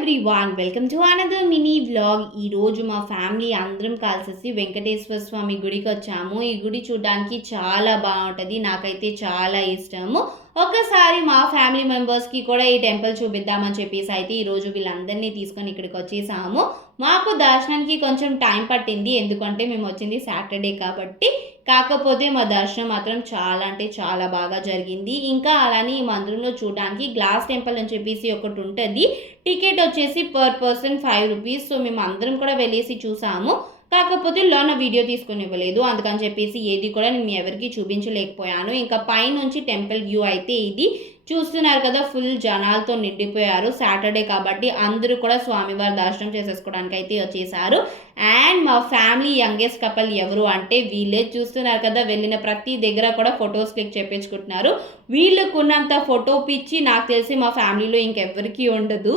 Everyone welcome to another mini vlog. ఈరోజు మా family అందరం కలిసేసి వెంకటేశ్వర స్వామి గుడికి వచ్చాము. ఈ గుడి చూడడానికి చాలా బాగుంటుంది, నాకైతే చాలా ఇష్టము. ఒకసారి మా ఫ్యామిలీ మెంబర్స్కి కూడా ఈ టెంపుల్ చూపిద్దామని చెప్పేసి అయితే ఈరోజు వీళ్ళందరినీ తీసుకొని ఇక్కడికి వచ్చేసాము. మాకు దర్శనానికి కొంచెం టైం పట్టింది, ఎందుకంటే మేము వచ్చింది సాటర్డే కాబట్టి. కాకపోతే మా దర్శనం మాత్రం చాలా అంటే చాలా బాగా జరిగింది. ఇంకా అలానే ఈ మందిరంలో చూడడానికి గ్లాస్ టెంపుల్ అని చెప్పేసి ఒకటి ఉంటుంది. టికెట్ వచ్చేసి పర్ పర్సన్ 5 రూపీస్. సో మేము అందరం కూడా వెళ్ళేసి చూసాము. కాకపోతే లోన వీడియో తీసుకొని ఇవ్వలేదు, అందుకని చెప్పేసి ఏది కూడా నేను ఎవరికి చూపించలేకపోయాను. ఇంకా పైనుంచి టెంపుల్ వ్యూ అయితే ఇది చూస్తున్నారు కదా, ఫుల్ జనాలతో నిండిపోయారు. సాటర్డే కాబట్టి అందరూ కూడా స్వామివారి దర్శనం చేసేసుకోవడానికి అయితే వచ్చేసారు. అండ్ మా ఫ్యామిలీ యంగెస్ట్ కపుల్ ఎవరు అంటే వీళ్ళే. చూస్తున్నారు కదా, వెళ్ళిన ప్రతి దగ్గర కూడా ఫొటోస్ క్లిక్ చేయించుకుంటున్నారు. వీళ్ళకున్నంత ఫోటో పిచ్చి నాకు తెలిసి మా ఫ్యామిలీలో ఇంకెవ్వరికీ ఉండదు.